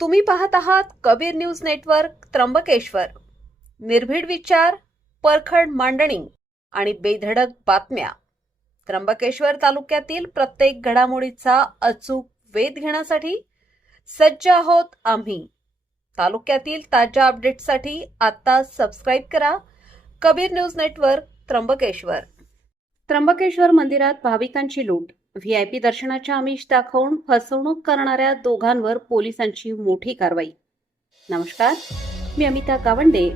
तुम्ही पाहत आहात कबीर न्यूज नेटवर्क त्र्यंबकेश्वर. निर्भीड विचार, परखड मांडणी आणि बेधडक बातम्या. त्र्यंबकेश्वर तालुक्यातील प्रत्येक घडामोडीचा अचूक वेध घेण्यासाठी सज्ज आहोत आम्ही. तालुक्यातील ताज्या अपडेट्ससाठी आता सबस्क्राईब करा कबीर न्यूज नेटवर्क त्र्यंबकेश्वर. त्र्यंबकेश्वर मंदिरात भाविकांची लूट. व्हीआयपी दर्शनाच्या आमिष दाखवून फसवणूक करणाऱ्या दोघांवर पोलिसांची मोठी कारवाई. नमस्कार, मी अमिता गावंडे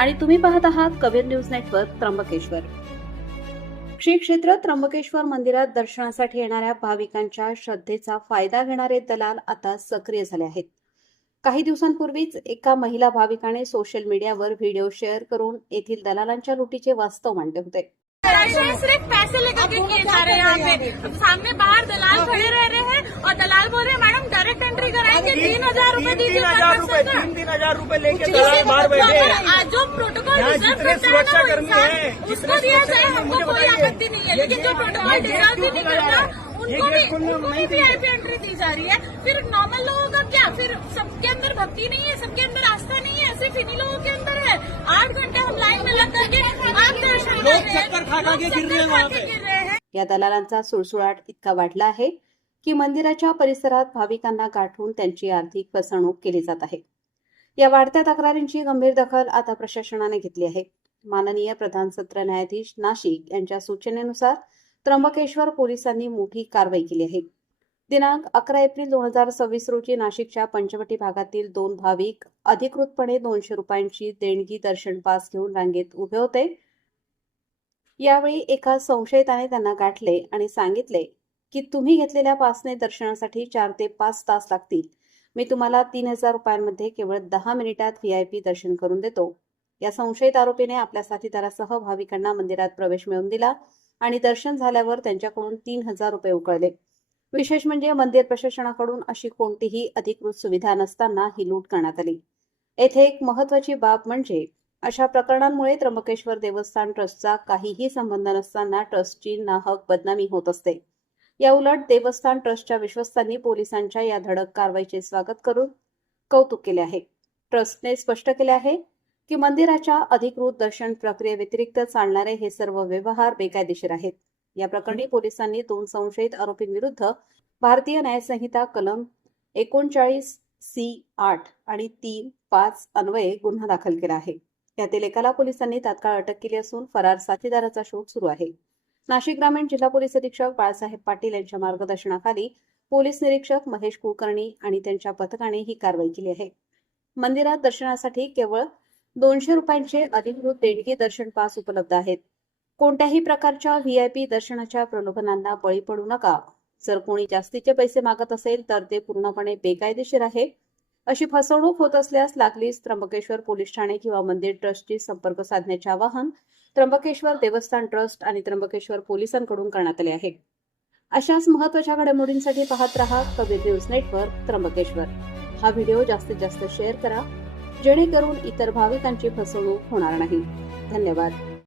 आणि तुम्ही पाहत आहात कबीर न्यूज नेटवर्क त्र्यंबकेश्वर. श्री क्षेत्र त्र्यंबकेश्वर मंदिरात दर्शनासाठी येणाऱ्या भाविकांच्या श्रद्धेचा फायदा घेणारे दलाल आता सक्रिय झाले आहेत. काही दिवसांपूर्वीच एका महिला भाविकाने सोशल मीडियावर व्हिडिओ शेअर करून येथील दलालांच्या लुटीचे वास्तव मांडले होते. सिर्फ पैसे लेकर के किए जा रहे हैं। यहाँ पे सामने बाहर दलाल खड़े रह रहे हैं और दलाल बोल रहे हैं मैडम डायरेक्ट एंट्री कराएंगे, 3,000 रूपए दीजिए। 3,000 रूपए लेके दलाल बाहर बैठे हैं। जो प्रोटोकॉल जितने सुरक्षा कर्मी हैं उसको दिया जाए, हमको कोई आपत्ति नहीं है, लेकिन जो प्रोटोकॉल डिजर्व भी नहीं करता उनको भी वीआईपी एंट्री दी जा रही है। फिर नॉर्मल लोगों का क्या? फिर सबके अंदर भक्ति नहीं है, सबके अंदर आस्था नहीं है, सिर्फ इन्हीं लोगों के अंदर है। 8 घंटे हम लाइन में लग करके आप दर्शन कर रहे हैं। या दलालांचा सुळसुळाट इतका वाढला आहे की मंदिराच्या परिसरात भाविकांना गाठून त्यांची आर्थिक फसवणूक केली जात आहे. या वाढत्या तक्रारींची गंभीर दखल आता प्रशासनाने घेतली आहे. माननीय प्रधान सत्र न्यायाधीश नाशिक यांच्या सूचनेनुसार त्र्यंबकेश्वर पोलिसांनी मोठी कारवाई केली आहे. दिनांक 11 एप्रिल 2026 रोजी नाशिकच्या पंचवटी भागातील 2 भाविक अधिकृतपणे 200 रुपयांची देणगी दर्शन पास घेऊन रांगेत उभे होते. यावेळी एका संशयिताने त्यांना गाठले आणि सांगितले की तुम्ही घेतलेल्या पासने दर्शनासाठी 4 ते 5 तास लागतील. मी तुम्हाला 3,000 रुपयांमध्ये केवळ 10 मिनिटात व्हीआयपी दर्शन करून देतो. या संशयित आरोपीने आपल्या साथीदारासह भाविकांना मंदिरात प्रवेश मिळवून दिला आणि दर्शन झाल्यावर त्यांच्याकडून 3,000 रुपये उकळले. विशेष म्हणजे मंदिर प्रशासनाकडून अशी कोणतीही अधिकृत सुविधा नसताना ही लूट करण्यात आली. येथे एक महत्त्वाची बाब म्हणजे अशा प्रकरणांमुळे त्र्यंबकेश्वर देवस्थान ट्रस्टचा काहीही संबंध नसताना ट्रस्टची नाहक बदनामी होत असते. या उलट देवस्थान ट्रस्टच्या विश्वस्तांनी पोलिसांच्या या धडक कारवाईचे स्वागत करून कौतुक केले आहे. ट्रस्टने स्पष्ट केले आहे की मंदिराच्या अधिकृत दर्शन प्रक्रियेव्यतिरिक्त चालणारे हे सर्व व्यवहार बेकायदेशीर आहेत. या प्रकरणी पोलिसांनी 2 संशयित आरोपींविरुद्ध भारतीय न्याय संहिता कलम 39C8 आणि 3-5 अन्वये गुन्हा दाखल केला आहे. यातील एकाला पोलिसांनी तात्काळ अटक केली असून फरार साथीदाराचा शोध सुरू आहे. नाशिक ग्रामीण जिल्हा पोलीस अधीक्षक बाळासाहेब पाटील यांच्या मार्गदर्शनाखाली पोलीस निरीक्षक महेश कुलकर्णी आणि त्यांच्या पथकाने ही कारवाई केली आहे. मंदिरात दर्शनासाठी केवळ 200 रुपयांचे अधिकृत देणगी दर्शन पास उपलब्ध आहेत. कोणत्याही प्रकारच्या व्हीआयपी दर्शनाच्या प्रलोभनांना बळी पडू नका. जर कोणी जास्तीचे पैसे मागत असेल तर ते पूर्णपणे बेकायदेशीर आहे. अशी फसवणूक होत असल्यास लागलीच त्र्यंबकेश्वर पोलीस ठाणे किंवा मंदिर ट्रस्टशी संपर्क साधण्याचे आवाहन त्र्यंबकेश्वर देवस्थान ट्रस्ट आणि त्र्यंबकेश्वर पोलिसांकडून करण्यात आले आहे. अशाच महत्त्वाच्या घडामोडींसाठी पाहत रहा कबीर न्यूज नेटवर्क त्र्यंबकेश्वर. हा व्हिडिओ जास्तीत जास्त शेअर करा जेणेकरून इतर भाविकांची फसवणूक होणार नाही. धन्यवाद.